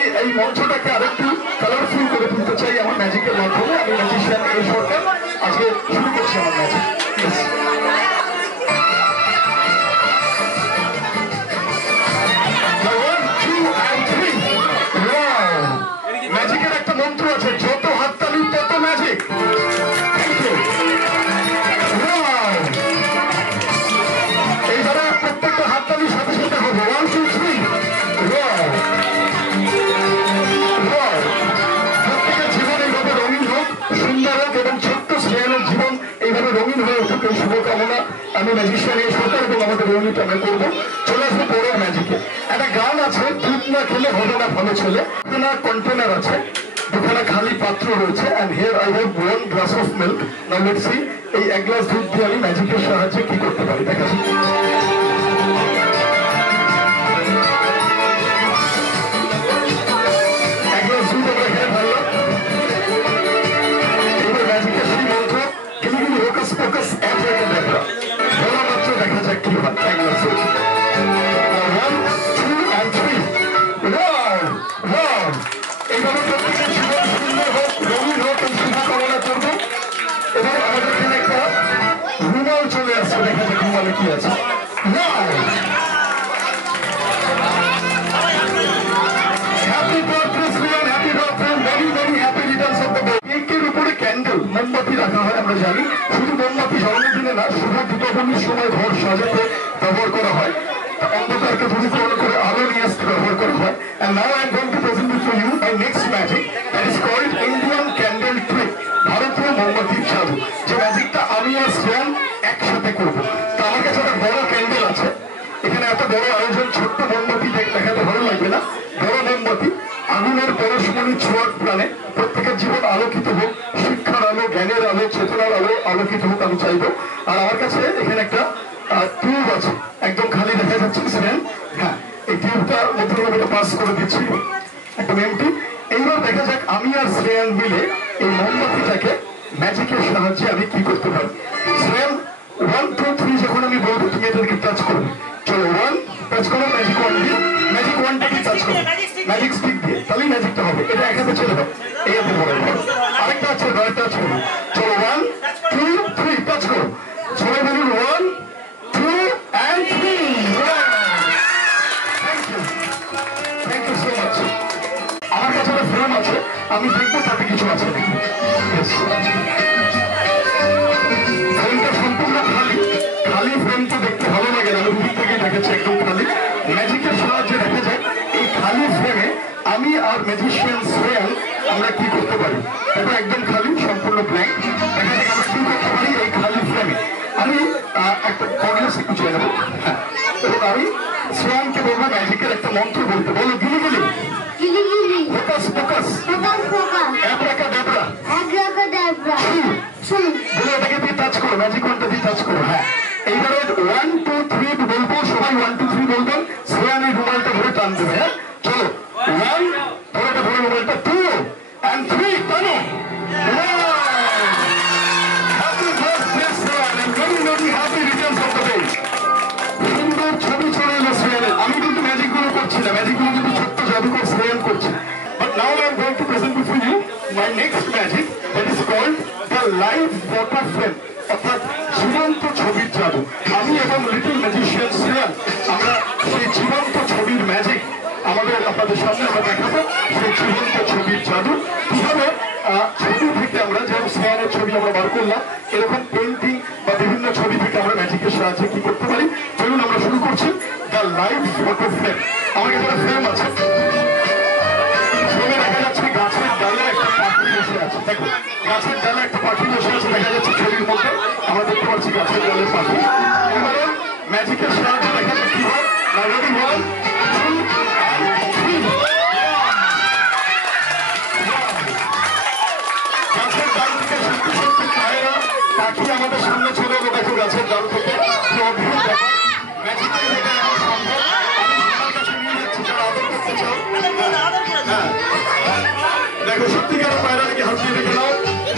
আমি এই মঞ্চটাকে আরেকটু কালারফুল করে তুলতে চাই আমার ম্যাজিকের মাধ্যমে। আমি ম্যাজিশিয়ান এই সরকার, আজকে শুরু করছি আমার ম্যাজিক। ম্যাজিকের একটা মন্ত্র আছে, যত হাততালি তত ম্যাজিক। এইভাবে প্রত্যেকটা হাততালির সাথে সাথে হবে 1 2 3 প্রত্যেকের জীবন এইভাবে রঙিন হোক, সুন্দর হোক এবং ছোট্ট শ্রেয়ানের জীবন এইভাবে রঙিন হয়ে উঠুক, এই শুভকামনা আমি ম্যাজিশিয়ান এই সরকার এবং আমাদের রঙিন আমরা করবো। চলে আসবো পরের ম্যাজিকে। একটা গান আছে, দুধ না খেলে হবে না ভালো ছেলে। কন্টেনার আছে, দুখানা খালি পাত্র রয়েছে, and here I have 1 glass of milk. Now let's see এই 1 গ্লাস দুধ দিয়ে আমি ম্যাজিকের সাহায্যে কি করতে পারি দেখা যাক। চলে আসছে দেখা যাক রুমালে কি আছে। মোমবাতি রাখা হয় আমরা জানি, শুধু মোমবাতি জন্মদিনে না, শুভ দীপাবলির সময় ঘর সাজাতে ব্যবহার করা হয়, অন্ধকারকে দূরীকরণ করে আলো নিয়ে আসতে ব্যবহার করা হয়। And now I am going to present to you my next magic that is called Indian candle trick, ভারতীয় মোমবাতির জাদু, যে ম্যাজিকটা আমি আর শ্রেয়ান একসাথে করবো। তো আমার কাছে একটা বড় ক্যান্ডেল আছে, এখানে এত বড় আয়োজন, ছোট্ট মোমবাতি দেখাতে ভালো লাগবে না, বড় মোমবাতি আগুনের পরশমণি ছোঁয়ার প্রাণে প্রত্যেকের জীবন আলোকিত হোক, শিক্ষার আলো, জ্ঞানের আলো, চেতনার আলো আলোকিত হোক আমি চাইবো। আর আমার কাছে এখানে একটা টিউব আছে, একদম খালি দেখা যাচ্ছে শ্রেয়ান, হ্যাঁ এই টিউবটার মধ্যে আমি পাস করে দিচ্ছি একদম এমটি। এইবার দেখা যাক আমি আর শ্রেয়ান মিলে এই মোমবাতিটাকে ম্যাজিকের সাহায্যে আমি কি করতে পারি। শ্রেয়ান 1 2 3 যখন আমি বলবো তুমি এদেরকে টাচ করবে। চলো 1 টাচ করো, ম্যাজিক 1 দিয়ে, ম্যাজিক 1টাকে টাচ করো ম্যাজিক স্টিক দিয়ে, তাহলেই ম্যাজিকটা হবে। এটা এক হাতে চলে যাবে, এই হাতে বড় আরেকটা আছে, টাচ করো। চলো 1 2 3 টাচ করো, সবাই বলুন 1 2 and 3। Thank you so much. আমার কাছে একটা ফ্রেম আছে, আমি দেখবো তাতে কিছু আছে নাকি। ফ্রেমটা সম্পূর্ণ খালি, খালি ফ্রেম তো দেখতে ভালো লাগে না, আমি দূর থেকে দেখাচ্ছি একদম খালি। ম্যাজিকের সাহায্যে দেখা যায় এই খালি ফ্রেমে আমি আর ম্যাজিশিয়ান শ্রেয়ান আমরা কি করতে পারি। এটা একদম খালি, সম্পূর্ণ ব্ল্যাঙ্ক। দেখা যায় আমরা কি করতে পারি এই খালি ফ্রেমে। আমি একটা কর্ডলেস একটু চেয়ে নেবো, হ্যাঁ, এবং আমি শ্রেয়ানকে বলবো ম্যাজিকের একটা মন্ত্র বলতে। বলো গিলি গিলি, ফোকাস ফোকাস, অ্যাব্রাকাডাব্রা, বলে এটাকে দিয়ে টাচ করো, ম্যাজিক ওয়ানটা দিয়ে টাচ করো। হ্যাঁ, এইবারে 1 2 3 বলবো, সবাই 1 2 3 বলবেন, শ্রেয়ান এই রুমালটা ধরে টান দেবে। হ্যাঁ চলো 1 ধরে রুমালটা, 2 and 3 টানো। সুন্দর ছবি চলে এলো শ্রেয়ানের। আমি কিন্তু ম্যাজিক গুলো করছি না, ম্যাজিক গুলো কিন্তু ছোট্ট জাদুকর শ্রেয়ান করছে। But now I am going to present before you my next magic that is called the live photo frame, অর্থাৎ জীবন্ত ছবির জাদু। আমি এবং লিটল ম্যাজিশিয়ান শ্রেয়ান আমরা সেই জীবন্ত ছবির ম্যাজিক আমাদের আপনাদের সামনে আমরা দেখাবো। সেই জীবন্ত ছবির জাদু কিভাবে ছবি থেকে আমরা, যেমন শ্রেয়ানের ছবি আমরা বার করলাম, এরকম পেন্টিং বা বিভিন্ন ছবি থেকে আমরা ম্যাজিকের সাহায্যে কি করতে পারি। চলুন আমরা শুরু করছি দ্য লাইভ ফটো ফ্রেম। আমার কাছে একটা ফ্রেম আছে, ফ্রেমে দেখা যাচ্ছে গাছের ডালে একটা পাখি বসে আছে। দেখো গাছের ডালে একটা পাখি বসে আছে দেখা যাচ্ছে ছবির মধ্যে, আমরা দেখতে পাচ্ছি গাছের ডালে পাখি। এবারে ম্যাজিকের সাহায্যে দেখা যাচ্ছে কি হয়। Ready 1 2 and 3। গাছের ডাল থেকে সত্যি সত্যি পায়রা পাখি আমাদের সামনে চলে এলো। দেখো গাছের ডাল থেকে ম্যাজিকের এটা আমার সম্ভব। আমি সবার কাছে নিয়ে যাচ্ছি যারা আদর করতে চাও। দেখো সত্যিকার পায়রা নাকি হাত দিয়ে দেখে নাও,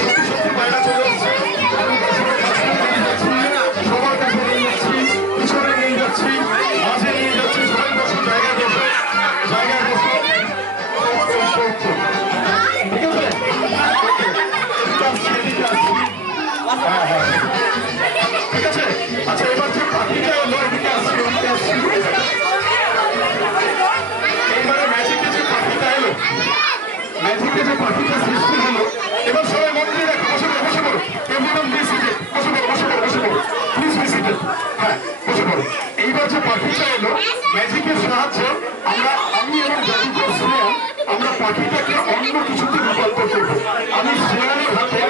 সত্যি সত্যি পায়রা চলে আসছে। আমি সবার কাছে নিয়ে যাচ্ছি, পিছনে নিয়ে যাচ্ছি। ম্যাজিকের সাহায্যে আমি এবং জাদুকর শ্রেয়ান আমরা পাখিটাকে অন্য কিছুতে রূপান্তর করবো। আমি শ্রেয়ানের হাতে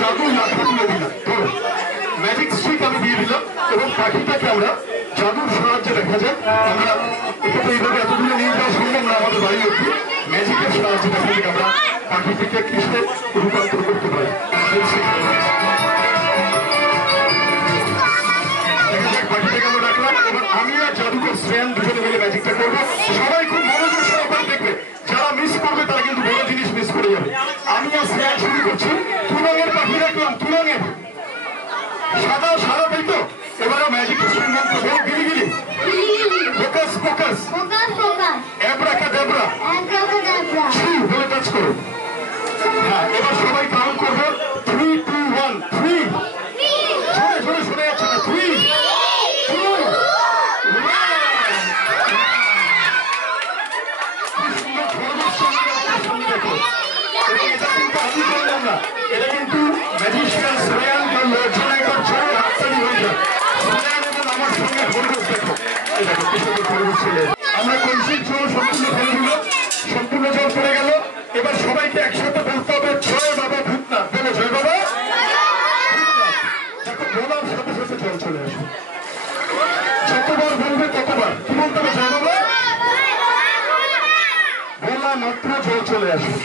জাদু লাঠি তুলে দিলাম, ধরো ম্যাজিক স্টিক আমি দিয়ে দিলাম এবং পাখিটাকে আমরা জাদুর সাহায্যে দেখা যায় আমরা এটা তো এইভাবে এত দূরে নিয়ে যাওয়া সম্ভব না আমাদের বাড়ি অব্দি, ম্যাজিকের সাহায্যে দেখা যায় আমরা পাখিটিকে কিসে রূপান্তর করতে পারি। পাখিটাকে আমরা রাখলাম, এবার আমি আর জাদুকর শ্রেয়ান দুজনে মিলে ম্যাজিকটা করবো। সবাই খুব মনোযোগ সহকারে দেখবে, যারা মিস করবে তারা কিন্তু বড় জিনিস মিস করে যাবে। আমি আর শ্রেয়ান শুরু করছি, তুলঙের পাখি রাখলাম, তুলঙের সাদা সাদা তাই তো। এবারে ম্যাজিক ইনস্ট্রুমেন্ট বল গিলি গিলি, ফোকাস ফোকাস, অ্যাব্রাকাডাব্রা, বলে টাচ করো। হ্যাঁ, এবার সবাই কাউন্ট করবো 3 2 1 3। জোরে জোরে শুনে যাচ্ছে না, 3 2 1। দেখো এটা কিন্তু আমি বললাম না, এটা কিন্তু ম্যাজিশিয়ান শ্রেয়ান বা লর্জন একবার জোরে হাততালি হয়ে যায়। শ্রেয়ান এবং আমার সঙ্গে খরগোশ দেখো, এই দেখো কৃষকের খরগোশ ছেলে। আমরা কলসির জল সম্পূর্ণ ফেলে দিল, সম্পূর্ণ জল পড়ে গেল। এবার সবাইকে একসাথে বলতে হবে জয় বাবা ভূতনাথ, বলো জয় বাবা ভূতনাথ। দেখো বলার সাথে সাথে জল চলে আসবে, যতবার বলবে ততবার কি বলতে হবে, জয় বাবা বলা মাত্র জল চলে আসবে।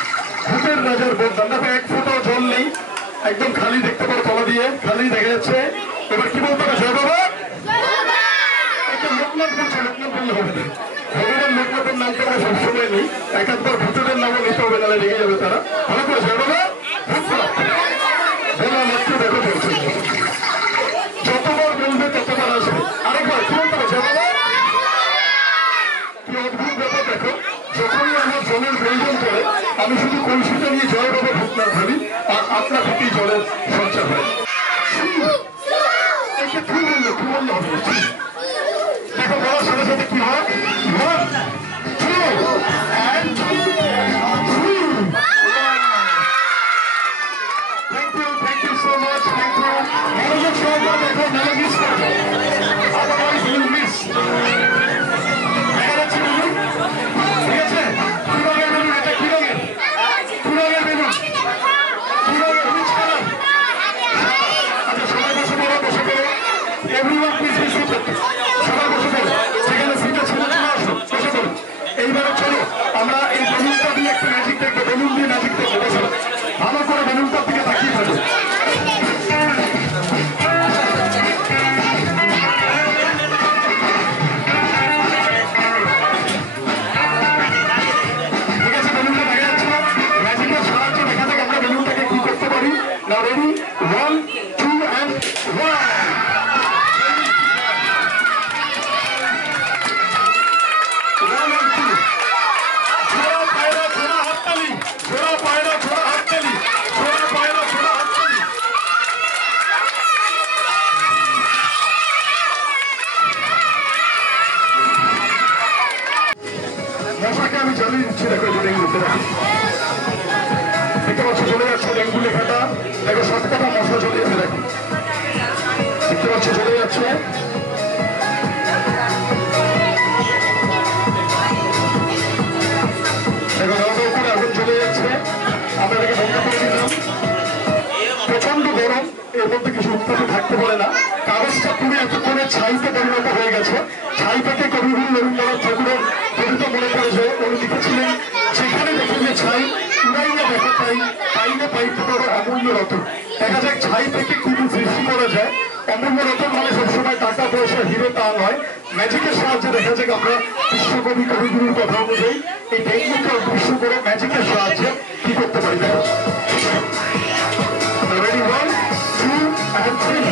ভূতের রাজার বলতাম, দেখো এক ফোঁটাও জল নেই, একদম খালি দেখতে পারো, তলা দিয়ে খালি দেখা যাচ্ছে। এবার কি বলতে হবে, জয় বাবা। একটা লোকনাথ বলছে, লোকনাথ বললে হবে না, ভগবান লোকনাথের নামটা আমরা সবসময় নেই, একাধবার ভূতের নামও নিতে হবে, নাহলে লেগে যাবে তারা। ভালো করে জয় বাবা ভূতনাথ বলা মাত্র দেখো জল চলে আসবে, যতবার বলবে ততবার আসবে। আরেকবার কি বলতে হবে, জয় বাবা। কি অদ্ভুত ব্যাপার দেখো, যখনই আমার জলের প্রয়োজন পড়ে আমি শুধু কলসিটা নিয়ে জয় বাবা ভূতনাথ বলি, আর আপনার থেকেই জলের সঞ্চার হয়। কি বললো কি বললো হবে, দেখো বলার সাথে সাথে কি হয়, 1 2 and 3। Thank you so much, thank you। মনোযোগ সহকারে দেখো, নালে মিস করবে, otherwise you will miss। দেখা যাচ্ছে বেলুন, ঠিক আছে, কি রঙের বেলুন এটা, কি রঙের, কি রঙের বেলুন, কি রঙের, হুইচ কালার। আচ্ছা সবাই বসে পড়ো, বসে পড়ো, এভরিওয়ান প্লিজ বি সিটেড, সবাই বসে পড়ো, সেখানে সিটে ছেড়ে চলে আসো, বসে পড়ো। এইবারে চলো আমরা এই বেলুনটা দিয়ে একটা ম্যাজিক দেখবো, বেলুন দিয়ে ম্যাজিক দেখবো, বসো ভালো করে বেলুনটার দিকে তাকিয়ে থাকো। Now ready? 1 2 and 1. छोड़ा पायरा छोड़ा हाथ ताली, छोड़ा पायरा छोड़ा हाथ ताली, छोड़ा पायरा छोड़ा हाथ ताली। মশাকে আমি জ্বালিয়ে দিচ্ছি, দেখো এটা ডেঙ্গুতে রাখি, দেখতে পাচ্ছ চলে যাচ্ছে ডেঙ্গু লেখাটা, দেখো সবকটা মশা চলে যাচ্ছে, দেখো দেখতে পাচ্ছ চলে যাচ্ছে। দেখো দাও করে আগুন চলে যাচ্ছে, আমরা এটাকে বন্ধ করে দিলাম। প্রচন্ড গরম, এর মধ্যে কিছু উৎপাদন থাকতে পারে না, কাগজটা পুরো এতক্ষণে ছাইতে পরিণত হয়ে গেছে। ছাইটাকে কবিগুরু রবীন্দ্রনাথ ঠাকুরের কবিতা মনে পড়ে যায়, উনি লিখেছিলেন যেখানে দেখেছে ছাই উড়াইয়া দেখা পাই, পাইলে পাইতে পারো অমূল্য রতন। দেখা যাক ছাই থেকে কি কি সৃষ্টি করা যায়। অমূল্য রতন মানে সবসময় টাকা পয়সা হিরে তা নয়, ম্যাজিকের সাহায্যে দেখা যাক আমরা বিশ্বকবি কবিগুরুর কথা অনুযায়ী এই ডেঙ্গুকে অদৃশ্য করে ম্যাজিকের সাহায্যে কি করতে পারি। দেখো রেডি 1 2 and 3।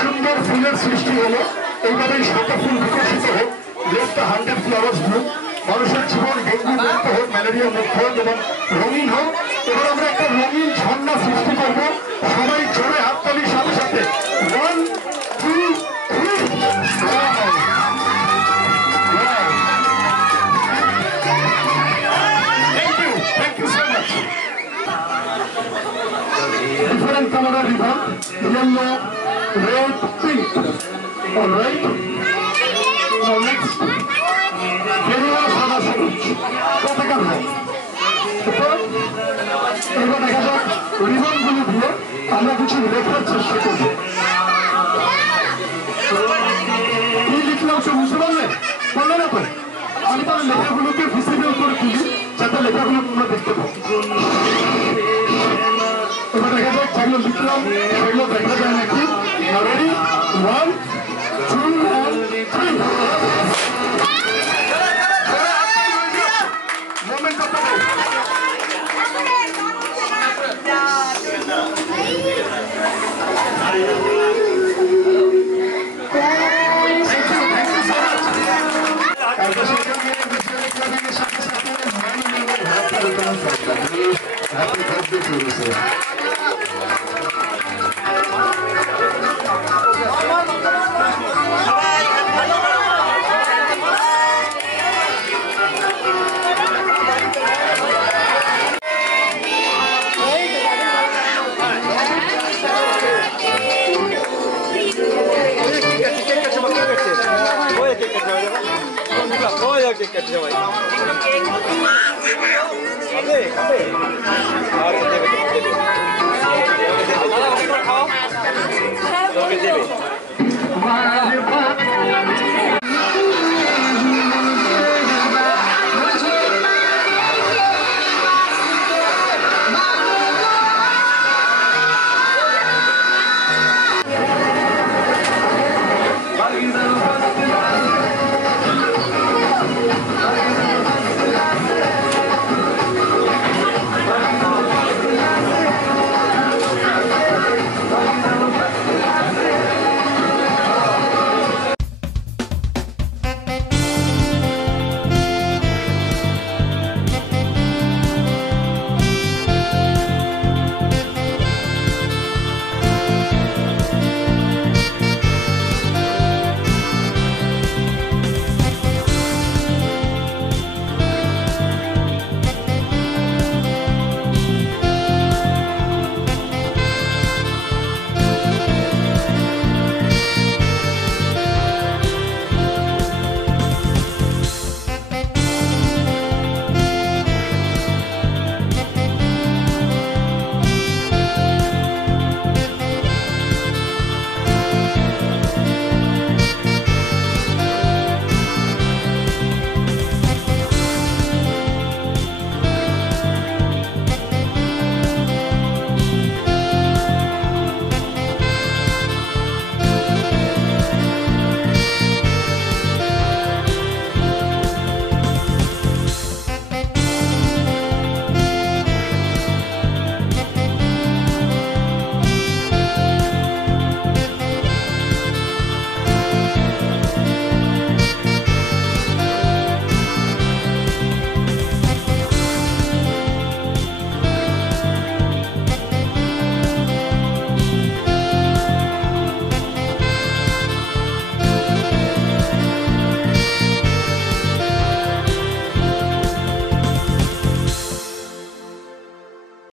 সুন্দর ফুলের সৃষ্টি হলো, এইভাবেই শত ফুল বিকশিত হোক, লেট দ্য 100 flowers bloom। মানুষের জীবন ডেঙ্গু মুক্ত হোক, ম্যালেরিয়া মুক্ত হোক এবং রঙিন হোক। এবার আমরা একটা রঙিন ঝর্ণা সৃষ্টি করবো, সবাই জোরে হাততালির সাথে সাথে 1 2 3। Thank you so much. Different color ribbon, yellow, red, pink. All right. Next বেরিয়া সাদা সবুজ পতাকা রং। এবার দেখা যাক রিবনগুলো দিয়ে আমরা কিছু লেখার চেষ্টা করব। কি লিখলাম সে বুঝতে পারলেন? বললেন না তো? আমি তাহলে লেখাগুলোকে ভিজিবল করে তুলি যাতে লেখাগুলো তোমরা দেখতে পাও। এবার দেখা যাক যেগুলো লিখলাম সেগুলো দেখা যায় নাকি। Ready, 1 2 and 3 moment of the day. Happy birthday to you, sir. Happy birthday.